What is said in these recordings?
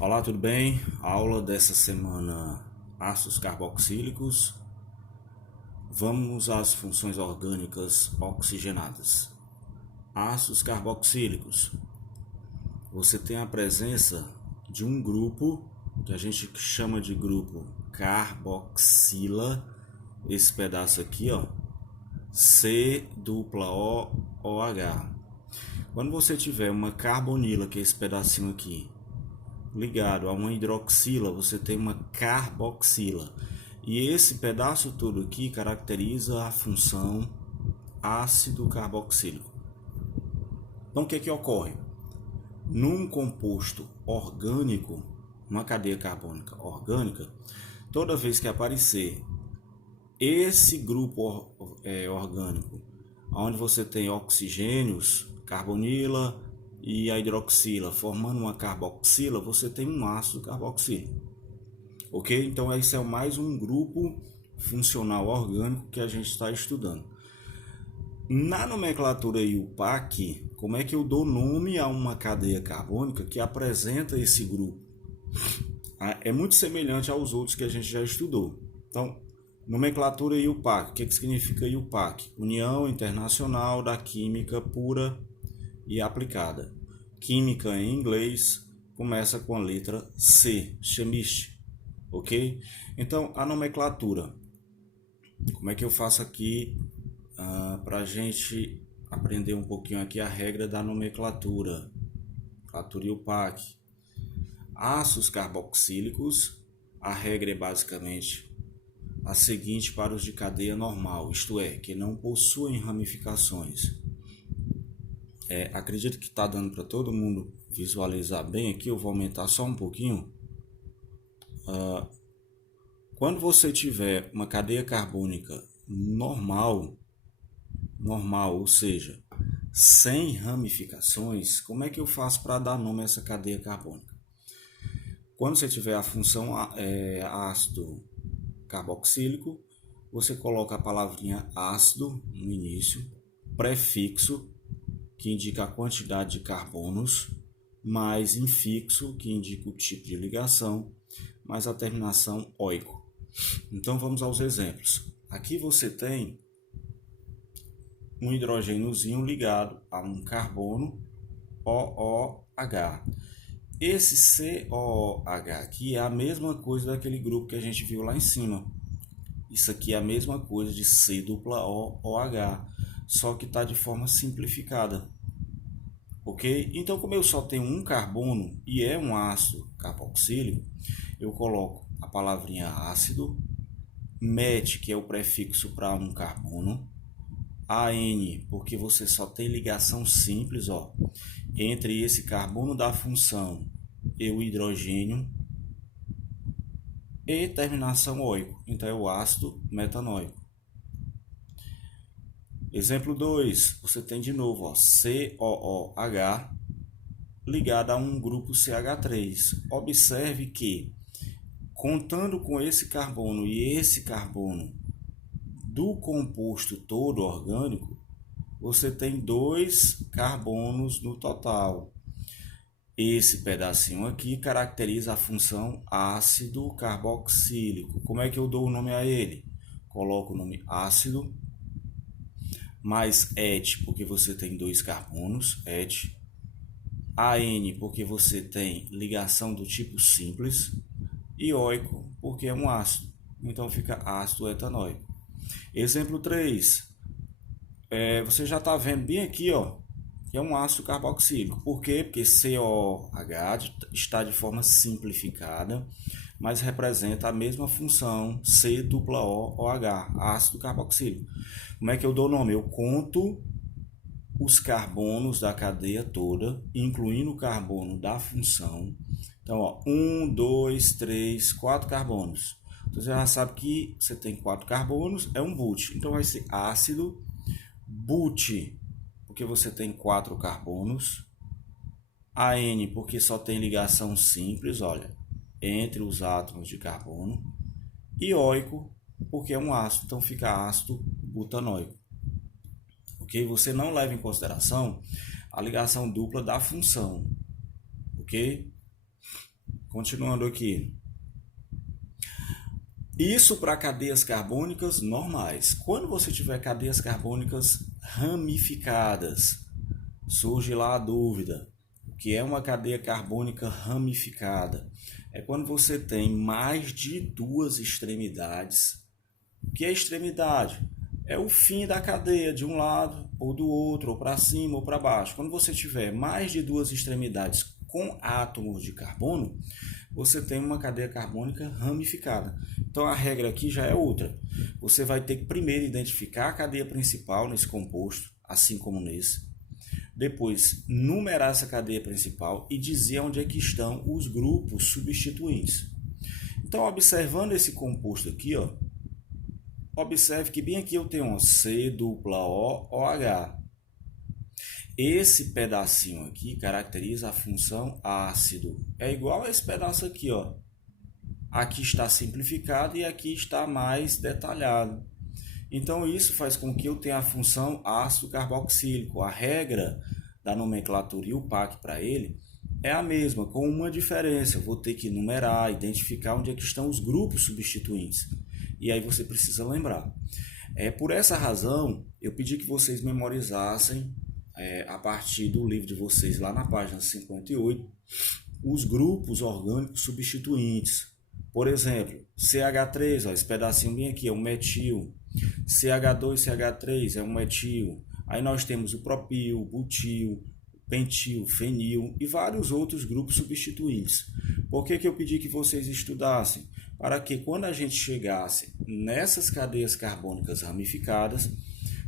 Olá, tudo bem? A aula dessa semana, ácidos carboxílicos. Vamos às funções orgânicas oxigenadas. Ácidos carboxílicos. Você tem a presença de um grupo que a gente chama de grupo carboxila. Esse pedaço aqui, ó, C-O-O-H. Quando você tiver uma carbonila, que é esse pedacinho aqui, ligado a uma hidroxila, você tem uma carboxila. E esse pedaço todo aqui caracteriza a função ácido carboxílico. Então o que é que ocorre? Num composto orgânico, uma cadeia carbônica orgânica, toda vez que aparecer esse grupo orgânico, onde você tem oxigênios, carbonila e a hidroxila, formando uma carboxila, você tem um ácido carboxílico. Ok? Então esse é mais um grupo funcional orgânico que a gente está estudando. Na nomenclatura IUPAC, como é que eu dou nome a uma cadeia carbônica que apresenta esse grupo? É muito semelhante aos outros que a gente já estudou. Então, nomenclatura IUPAC. O que significa IUPAC? União Internacional da Química Pura e Aplicada. Química em inglês começa com a letra C, chemist, ok? Então, a nomenclatura. Como é que eu faço aqui para a gente aprender um pouquinho aqui a regra da nomenclatura? Nomenclatura IUPAC. Ácidos carboxílicos, a regra é basicamente a seguinte para os de cadeia normal, isto é, que não possuem ramificações. Acredito que está dando para todo mundo visualizar bem aqui, eu vou aumentar só um pouquinho. Quando você tiver uma cadeia carbônica normal, ou seja, sem ramificações, como é que eu faço para dar nome a essa cadeia carbônica? Quando você tiver a função ácido carboxílico, você coloca a palavrinha ácido no início, prefixo, que indica a quantidade de carbonos, mais infixo, que indica o tipo de ligação, mais a terminação oico. Então vamos aos exemplos. Aqui você tem um hidrogêniozinho ligado a um carbono OOH. Esse COOH aqui é a mesma coisa daquele grupo que a gente viu lá em cima. Isso aqui é a mesma coisa de C-OOH, só que está de forma simplificada. Ok? Então, como eu só tenho um carbono e é um ácido carboxílico, eu coloco a palavrinha ácido, met, que é o prefixo para um carbono, AN, porque você só tem ligação simples, ó, entre esse carbono da função e o hidrogênio, e terminação oico, então é o ácido metanoico. Exemplo 2, você tem de novo, ó, COOH ligado a um grupo CH3. Observe que, contando com esse carbono e esse carbono do composto todo orgânico, você tem 2 carbonos no total. Esse pedacinho aqui caracteriza a função ácido carboxílico. Como é que eu dou o nome a ele? Coloco o nome ácido, mais et, porque você tem 2 carbonos, et. AN, porque você tem ligação do tipo simples. E oico, porque é um ácido. Então fica ácido etanóico. Exemplo 3. Você já está vendo bem aqui, ó, que é um ácido carboxílico. Por quê? Porque COH está de forma simplificada, mas representa a mesma função COOH, ácido carboxílico. Como é que eu dou o nome? Eu conto os carbonos da cadeia toda, incluindo o carbono da função. Então, ó, 1, 2, 3, 4 carbonos. Então, você já sabe que você tem 4 carbonos, é um but. Então, vai ser ácido but, porque você tem 4 carbonos. AN, porque só tem ligação simples, olha, entre os átomos de carbono. E oico, porque é um ácido, então fica ácido butanoico. Ok? Você não leva em consideração a ligação dupla da função. Ok? Continuando aqui. Isso para cadeias carbônicas normais. Quando você tiver cadeias carbônicas ramificadas, surge lá a dúvida. O que é uma cadeia carbônica ramificada? É quando você tem mais de duas extremidades. O que é extremidade? É o fim da cadeia, de um lado ou do outro, ou para cima ou para baixo. Quando você tiver mais de duas extremidades com átomos de carbono, você tem uma cadeia carbônica ramificada. Então a regra aqui já é outra. Você vai ter que primeiro identificar a cadeia principal nesse composto, assim como nesse. Depois numerar essa cadeia principal e dizer onde é que estão os grupos substituintes. Então, observando esse composto aqui, ó, observe que bem aqui eu tenho um C-O-OH. Esse pedacinho aqui caracteriza a função ácido. É igual a esse pedaço aqui, ó. Aqui está simplificado e aqui está mais detalhado. Então isso faz com que eu tenha a função ácido carboxílico. A regra da nomenclatura e o PAC para ele é a mesma, com uma diferença. Eu vou ter que numerar, identificar onde é que estão os grupos substituintes. E aí você precisa lembrar. Por essa razão, eu pedi que vocês memorizassem, a partir do livro de vocês, lá na página 58, os grupos orgânicos substituintes. Por exemplo, CH3, ó, esse pedacinho bem aqui é um metil. CH2CH3 é um metil. Aí nós temos o propil, butil, pentil, fenil e vários outros grupos substituintes. Por que eu pedi que vocês estudassem? Para que quando a gente chegasse nessas cadeias carbônicas ramificadas,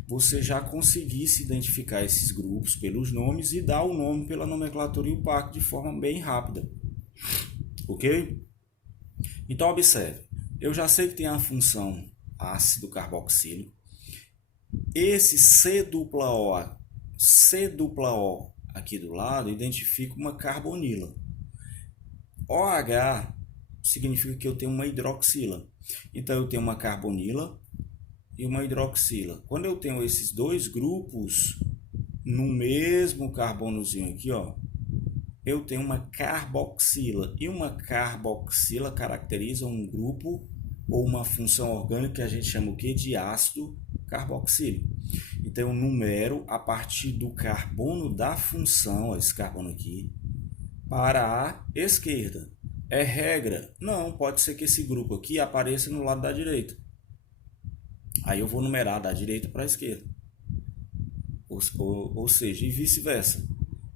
você já conseguisse identificar esses grupos pelos nomes e dar o nome pela nomenclatura e o PAC de forma bem rápida. Ok? Então, observe. Eu já sei que tem a função ácido carboxílico. Esse C-O aqui do lado identifica uma carbonila. OH significa que eu tenho uma hidroxila. Então, eu tenho uma carbonila e uma hidroxila. Quando eu tenho esses dois grupos no mesmo carbonozinho aqui, ó, eu tenho uma carboxila. E uma carboxila caracteriza um grupo ou uma função orgânica que a gente chama o quê? De ácido carboxílico. Então, eu numero a partir do carbono da função, ó, esse carbono aqui, para a esquerda. É regra? Não, pode ser que esse grupo aqui apareça no lado da direita. Aí eu vou numerar da direita para a esquerda. Ou seja, e vice-versa,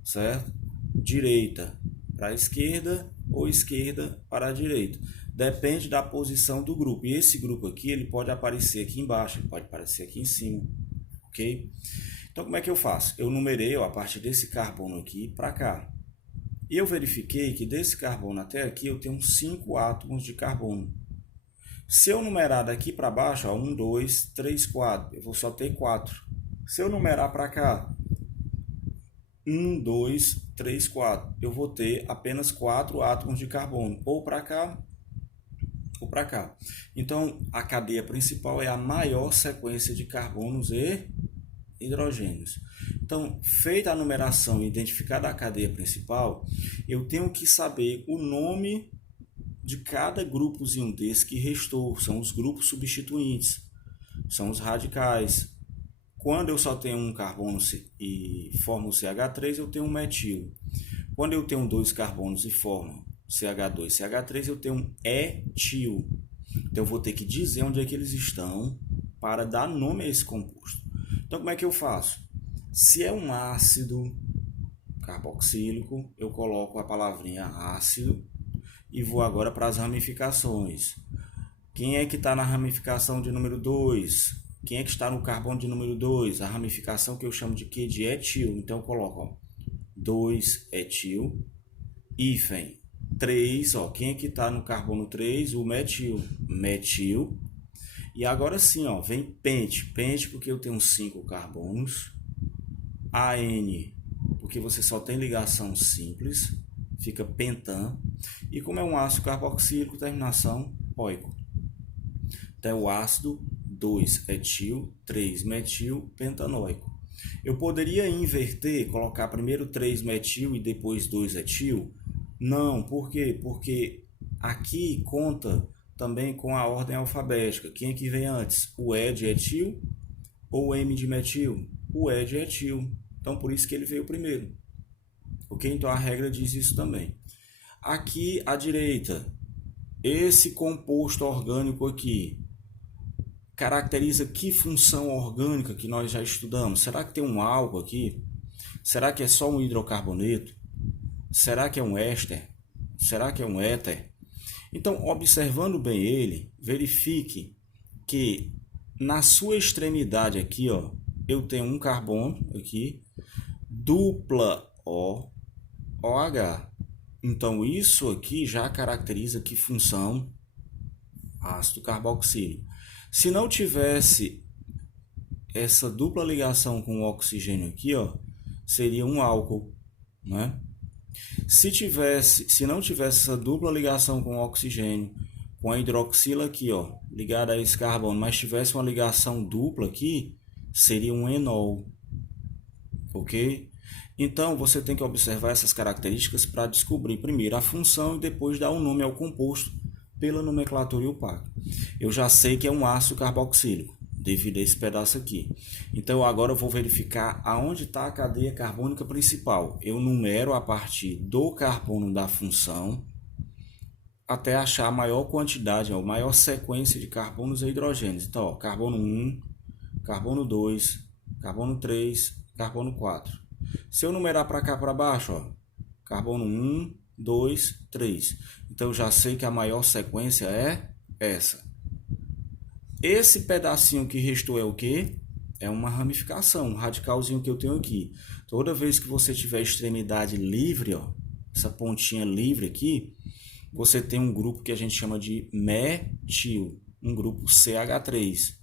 certo? Direita para a esquerda ou esquerda para a direita. Depende da posição do grupo. E esse grupo aqui, ele pode aparecer aqui embaixo, ele pode aparecer aqui em cima, ok? Então, como é que eu faço? Eu numerei, ó, a partir desse carbono aqui para cá. E eu verifiquei que desse carbono até aqui eu tenho 5 átomos de carbono. Se eu numerar daqui para baixo, ó, 1, 2, 3, 4, eu vou só ter 4. Se eu numerar para cá, 1, 2, 3, 4, eu vou ter apenas 4 átomos de carbono, ou para cá, ou para cá. Então, a cadeia principal é a maior sequência de carbonos e hidrogênios. Então, feita a numeração e identificada a cadeia principal, eu tenho que saber o nome de cada grupozinho desse que restou. São os grupos substituintes, são os radicais. Quando eu só tenho um carbono e formo o CH3, eu tenho um metil. Quando eu tenho 2 carbonos e formo CH2, CH3, eu tenho um etil. Então, eu vou ter que dizer onde é que eles estão para dar nome a esse composto. Então, como é que eu faço? Se é um ácido carboxílico, eu coloco a palavrinha ácido e vou agora para as ramificações. Quem é que está na ramificação de número 2? Quem é que está no carbono de número 2? A ramificação que eu chamo de quê? De etil. Então, eu coloco, ó, 2-etil, hífen 3, ó, quem é que está no carbono 3? O metil. Metil. E agora sim, ó, vem pente. Pente porque eu tenho 5 carbonos. AN, porque você só tem ligação simples, fica pentan. E como é um ácido carboxílico, terminação oico. Então é o ácido 2-etil, 3-metil, pentanoico. Eu poderia inverter, colocar primeiro 3-metil e depois 2-etil, Não, por quê? Porque aqui conta também com a ordem alfabética. Quem é que vem antes? O E de etil ou o M de metil? O E de etil. Então, por isso que ele veio primeiro. Ok? Então, a regra diz isso também. Aqui à direita, esse composto orgânico aqui caracteriza que função orgânica que nós já estudamos? Será que tem um álcool aqui? Será que é só um hidrocarboneto? Será que é um éster? Será que é um éter? Então, observando bem ele, verifique que na sua extremidade aqui, ó, eu tenho um carbono aqui, dupla OH. Então, isso aqui já caracteriza que função? Ácido carboxílico. Se não tivesse essa dupla ligação com o oxigênio aqui, ó, seria um álcool, né? Se não tivesse essa dupla ligação com o oxigênio, com a hidroxila aqui, ó, ligada a esse carbono, mas tivesse uma ligação dupla aqui, seria um enol, ok? Então, você tem que observar essas características para descobrir primeiro a função e depois dar um nome ao composto pela nomenclatura IUPAC. Eu já sei que é um ácido carboxílico, devido a esse pedaço aqui. Então, agora eu vou verificar aonde está a cadeia carbônica principal. Eu numero a partir do carbono da função até achar a maior quantidade, a maior sequência de carbonos e hidrogênios. Então, ó, carbono 1, carbono 2, carbono 3, carbono 4. Se eu numerar para cá para baixo, ó, carbono 1, 2, 3. Então, eu já sei que a maior sequência é essa. Esse pedacinho que restou é o quê? É uma ramificação, um radicalzinho que eu tenho aqui. Toda vez que você tiver extremidade livre, ó, essa pontinha livre aqui, você tem um grupo que a gente chama de metil, um grupo CH3,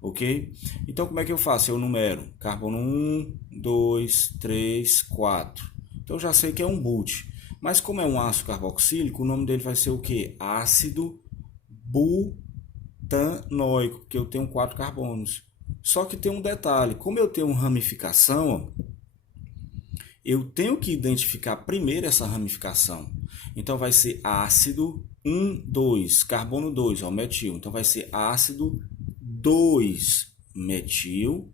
ok? Então, como é que eu faço? Eu numero carbono 1, 2, 3, 4. Então, eu já sei que é um bute. Mas como é um ácido carboxílico, o nome dele vai ser o quê? Ácido butanoico, porque eu tenho 4 carbonos. Só que tem um detalhe, como eu tenho ramificação, ó, eu tenho que identificar primeiro essa ramificação. Então vai ser ácido 1, 2, carbono 2, ó, metil. Então vai ser ácido 2 metil,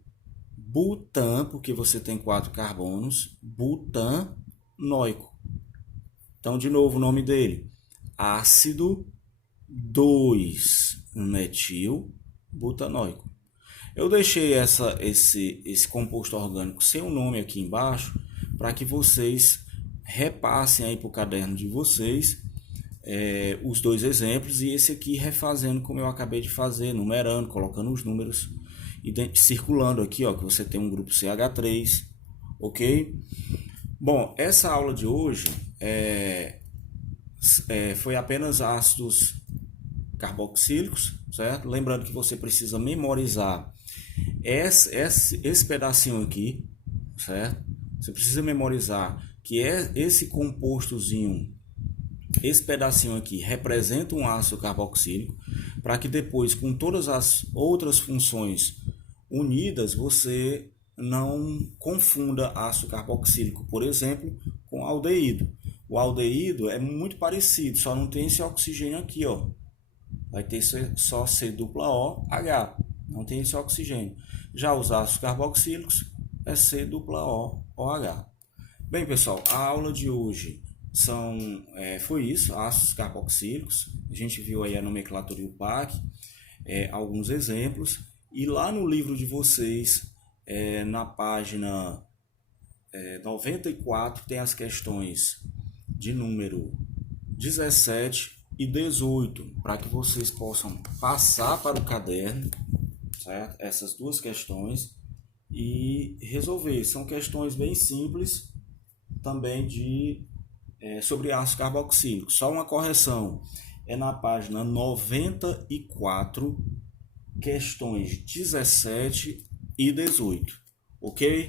butan, porque você tem 4 carbonos, butanoico. Então, de novo, o nome dele, ácido 2 metil butanoico. Eu deixei esse composto orgânico sem o nome aqui embaixo para que vocês repassem aí para o caderno de vocês os dois exemplos e esse aqui refazendo como eu acabei de fazer, numerando, colocando os números e circulando aqui, ó, que você tem um grupo CH3, ok? Bom, essa aula de hoje foi apenas ácidos carboxílicos, certo? Lembrando que você precisa memorizar esse pedacinho aqui, certo? Você precisa memorizar que esse compostozinho, esse pedacinho aqui representa um ácido carboxílico, para que depois, com todas as outras funções unidas, você não confunda ácido carboxílico, por exemplo, com aldeído. O aldeído é muito parecido, só não tem esse oxigênio aqui, ó. Vai ter só C-O-H, não tem esse oxigênio. Já os ácidos carboxílicos é C-O-OH. Bem, pessoal, a aula de hoje foi isso, ácidos carboxílicos. A gente viu aí a nomenclatura IUPAC, alguns exemplos. E lá no livro de vocês, na página 94, tem as questões de número 17 e 18, para que vocês possam passar para o caderno, certo? Essas duas questões e resolver. São questões bem simples também sobre ácido carboxílico. Só uma correção, é na página 94, questões 17 e 18, ok?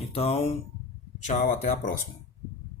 Então, tchau, até a próxima.